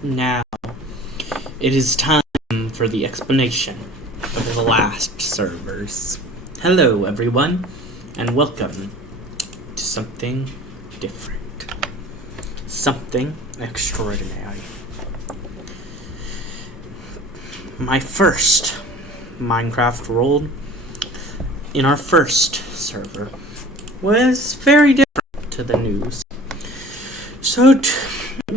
Now, it is time for the explanation of the last servers. Hello, everyone, and welcome to something different. Something extraordinary. My first Minecraft world in our first server was very different to the news. So,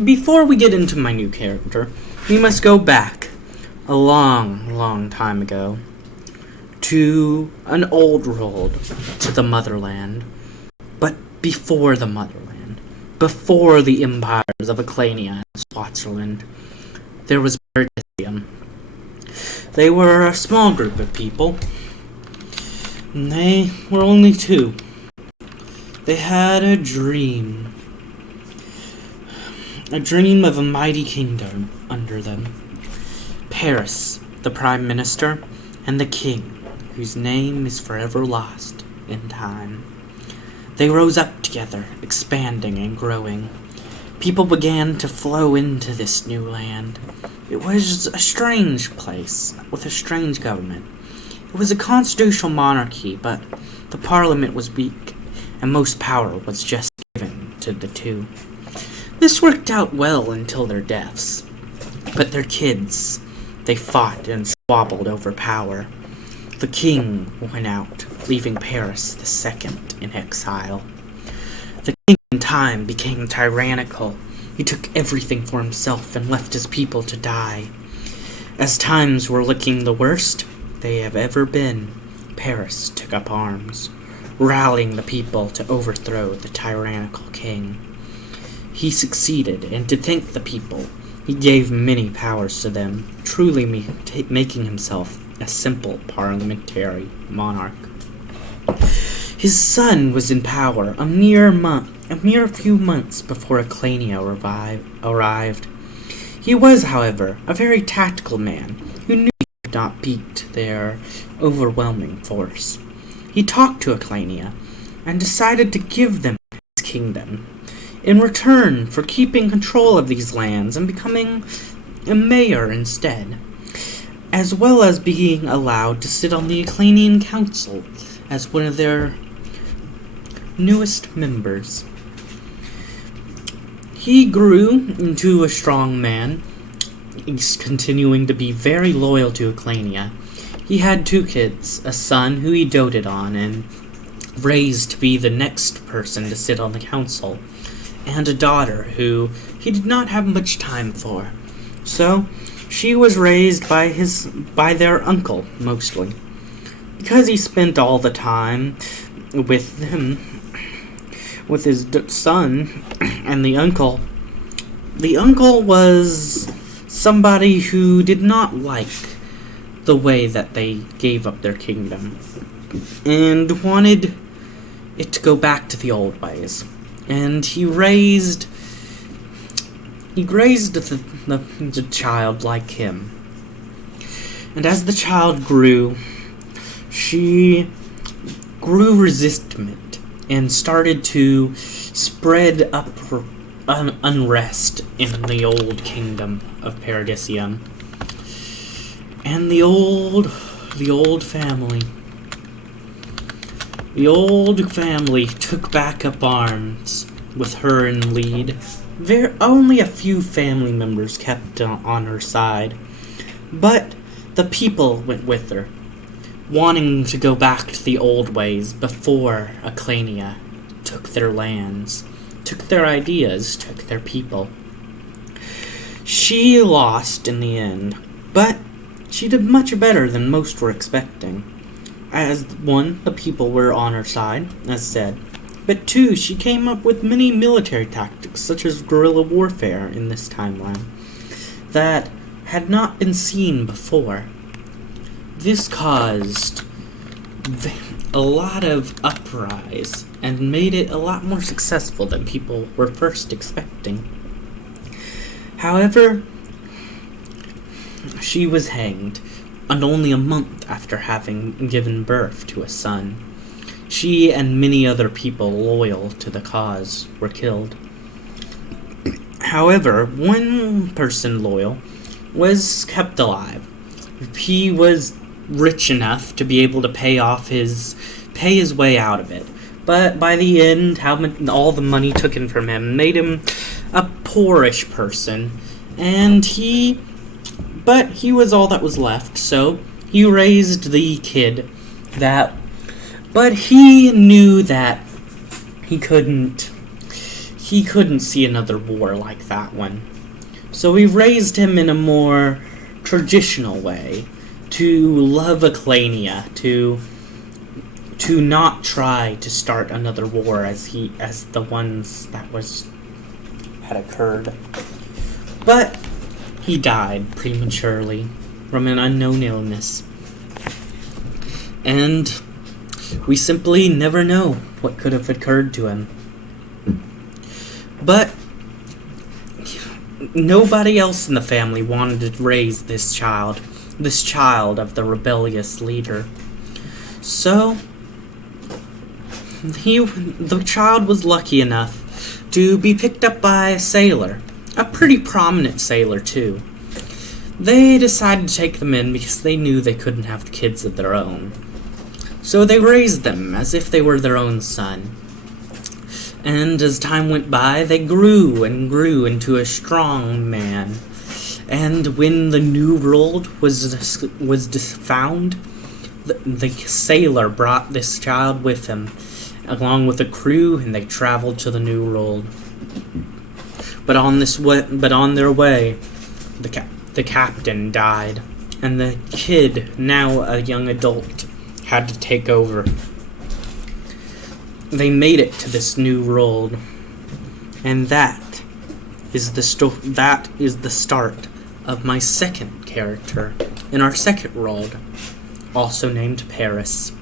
before we get into my new character, we must go back a long time ago to an old world, to the motherland. But before the motherland, before the empires of Aclania and Switzerland, there was Paradisium. They were a small group of people, and they were only two. They had a dream of a mighty kingdom under them. Paris, the Prime Minister, and the King, whose name is forever lost in time. They rose up together, expanding and growing. People began to flow into this new land. It was a strange place, with a strange government. It was a constitutional monarchy, but the parliament was weak, and most power was just given to the two. This worked out well until their deaths. But their kids, they fought and squabbled over power. The king went out, leaving Paris the second in exile. The king in time became tyrannical. He took everything for himself and left his people to die. As times were looking the worst they have ever been, Paris took up arms, rallying the people to overthrow the tyrannical king. He succeeded, and to thank the people, he gave many powers to them, truly making himself a simple parliamentary monarch. His son was in power a mere few months before Aclania arrived. He was, however, a very tactical man who knew he could not beat their overwhelming force. He talked to Aclania and decided to give them his kingdom in return for keeping control of these lands and becoming a mayor instead, as well as being allowed to sit on the Aclanian Council as one of their newest members. He grew into a strong man, continuing to be very loyal to Aclania. He had two kids, a son who he doted on and raised to be the next person to sit on the council, and a daughter who he did not have much time for. So, she was raised by their uncle, mostly. Because he spent all the time with him, with his son, and the uncle was somebody who did not like the way that they gave up their kingdom, and wanted it to go back to the old ways. And he raised the child like him. And as the child grew, she grew resentment and started to spread up unrest in the old kingdom of Paradisium. And the old family took back up arms with her in the lead. Only a few family members kept on her side, but the people went with her, wanting to go back to the old ways before Aclania took their lands, took their ideas, took their people. She lost in the end, but she did much better than most were expecting. As one, the people were on her side, as said, but two, she came up with many military tactics, such as guerrilla warfare in this timeline, that had not been seen before. This caused a lot of uprise and made it a lot more successful than people were first expecting. However, she was hanged, and only a month after having given birth to a son. She and many other people loyal to the cause were killed. However, one person loyal was kept alive. He was rich enough to be able to pay his way out of it. But by the end, all the money taken from him made him a poorish person, but he was all that was left. So he raised the kid but he knew that he couldn't see another war like that one. So he raised him in a more traditional way, to love Aclania, to not try to start another war as the ones that had occurred. But he died prematurely from an unknown illness. And we simply never know what could have occurred to him. But nobody else in the family wanted to raise this child of the rebellious leader. So the child was lucky enough to be picked up by a sailor, a pretty prominent sailor too. They decided to take them in because they knew they couldn't have kids of their own. So they raised them as if they were their own son. And as time went by, they grew and grew into a strong man. And when the New World was found, the sailor brought this child with him, along with a crew, and they traveled to the New World. But on their way, the captain died, and the kid, now a young adult, had to take over. They made it to this new world, and that is the start of my second character in our second world, also named Paris.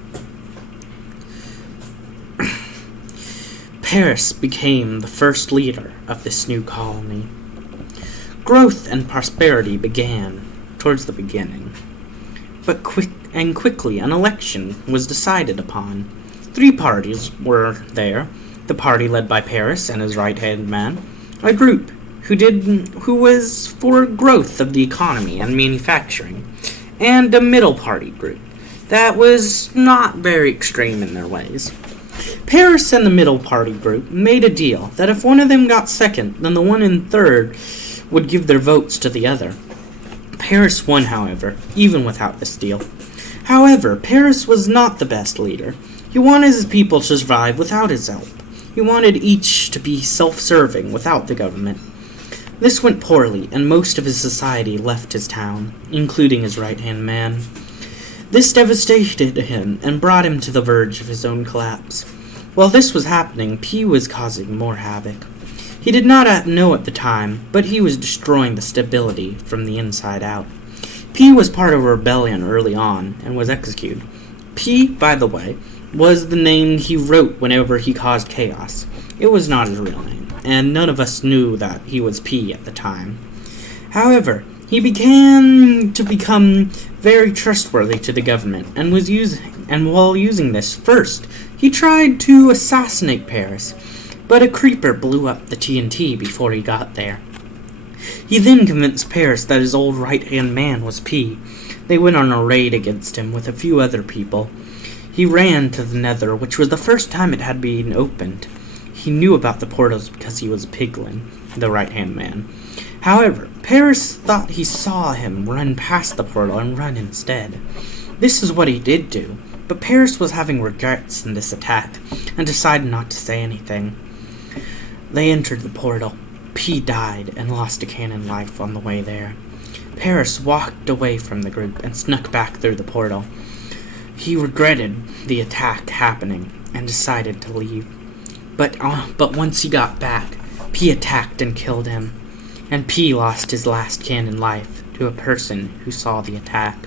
Paris became the first leader of this new colony. Growth and prosperity began towards the beginning, but quickly an election was decided upon. 3 parties were there: the party led by Paris and his right-hand man, a group who was for growth of the economy and manufacturing, and a middle party group that was not very extreme in their ways. Paris and the middle party group made a deal that if one of them got second, then the one in third would give their votes to the other. Paris won, however, even without this deal. However, Paris was not the best leader. He wanted his people to survive without his help. He wanted each to be self-serving without the government. This went poorly, and most of his society left his town, including his right-hand man. This devastated him and brought him to the verge of his own collapse. While this was happening, P was causing more havoc. He did not know at the time, but he was destroying the stability from the inside out. P was part of a rebellion early on and was executed. P, by the way, was the name he wrote whenever he caused chaos. It was not his real name, and none of us knew that he was P at the time. However, he began to become very trustworthy to the government, and while using this, first, he tried to assassinate Paris, but a creeper blew up the TNT before he got there. He then convinced Paris that his old right-hand man was P. They went on a raid against him with a few other people. He ran to the Nether, which was the first time it had been opened. He knew about the portals because he was a piglin, the right-hand man. However, Paris thought he saw him run past the portal and run instead. This is what he did do, but Paris was having regrets in this attack and decided not to say anything. They entered the portal. P died and lost a cannon life on the way there. Paris walked away from the group and snuck back through the portal. He regretted the attack happening and decided to leave. But once he got back, P attacked and killed him, and P lost his last cannon life to a person who saw the attack.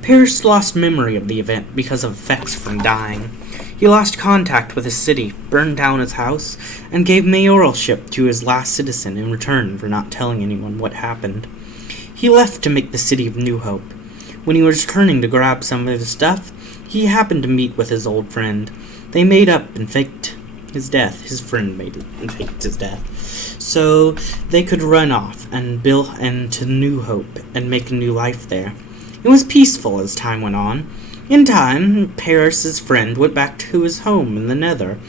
Paris lost memory of the event because of effects from dying. He lost contact with his city, burned down his house, and gave mayoralship to his last citizen in return for not telling anyone what happened. He left to make the city of New Hope. When he was returning to grab some of his stuff, he happened to meet with his old friend. They made up and faked his death. His friend made it and faked his death. so they could run off and build into New Hope and make a new life there. It was peaceful as time went on. In time, Paris's friend went back to his home in the Nether.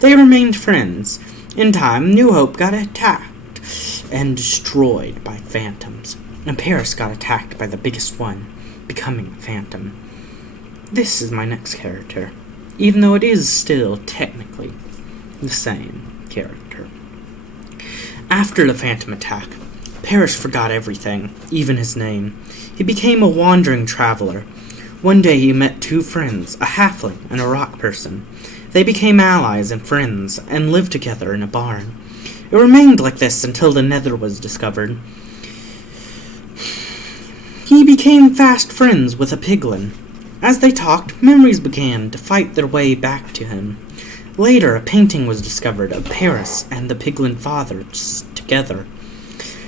They remained friends. In time, New Hope got attacked and destroyed by phantoms, and Paris got attacked by the biggest one, becoming a phantom. This is my next character, even though it is still technically the same character. After the phantom attack, Paris forgot everything, even his name. He became a wandering traveler. One day he met two friends, a halfling and a rock person. They became allies and friends, and lived together in a barn. It remained like this until the Nether was discovered. He became fast friends with a piglin. As they talked, memories began to fight their way back to him. Later, a painting was discovered of Paris and the piglin father together.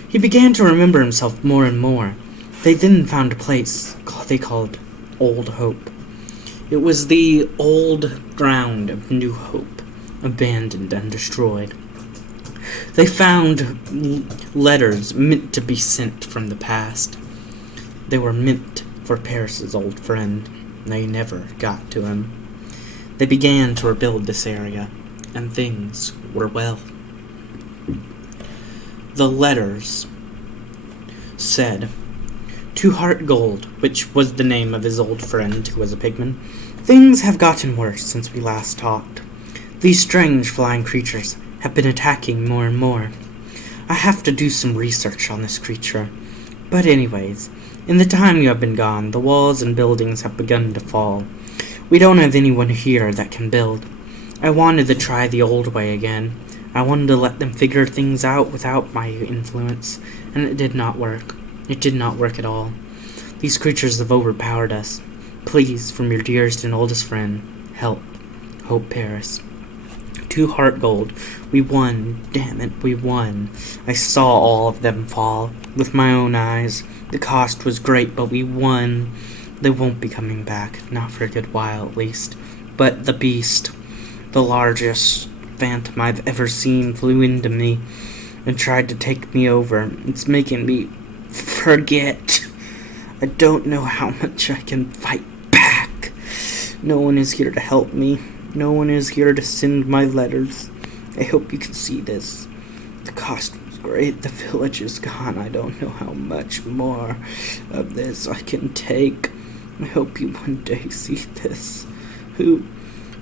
He began to remember himself more and more. They then found a place they called Old Hope. It was the old ground of New Hope, abandoned and destroyed. They found letters meant to be sent from the past. They were meant for Paris's old friend. They never got to him. They began to rebuild this area, and things were well. The letters said, "To Heart Gold," which was the name of his old friend who was a pigman. "Things have gotten worse since we last talked. These strange flying creatures have been attacking more and more. I have to do some research on this creature. But anyways, in the time you have been gone, the walls and buildings have begun to fall. We don't have anyone here that can build. I wanted to try the old way again. I wanted to let them figure things out without my influence, and it did not work. It did not work at all. These creatures have overpowered us. Please, from your dearest and oldest friend, help. Hope Paris." 2 heart gold. We won. Damn it, we won. I saw all of them fall with my own eyes. The cost was great, but we won. They won't be coming back, not for a good while at least. But the beast, the largest phantom I've ever seen, flew into me and tried to take me over. It's making me forget. I don't know how much I can fight back. No one is here to help me. No one is here to send my letters. I hope you can see this. The cost was great. The village is gone. I don't know how much more of this I can take. I hope you one day see this. Who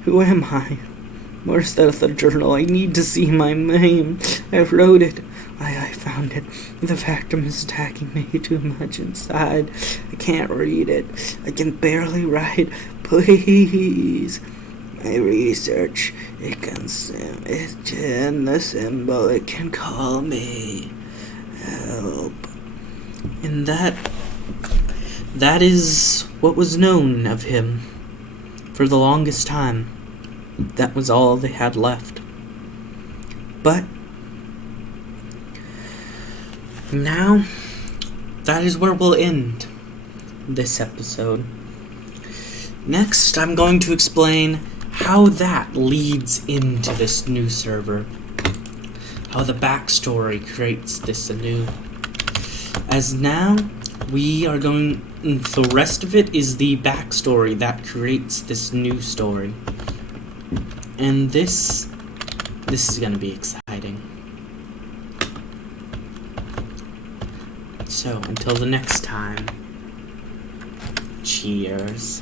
am I? Where's that other journal? I need to see my name. I wrote it. I found it. The phantom is attacking me too much inside. I can't read it. I can barely write. Please. My research, it's in the symbol, it can call me. Help. And that is what was known of him. For the longest time, that was all they had left. But now, that is where we'll end this episode. Next, I'm going to explain how that leads into this new server. How the backstory creates this anew. As now, we are going... The rest of it is the backstory that creates this new story. And this is going to be exciting. So, until the next time, cheers.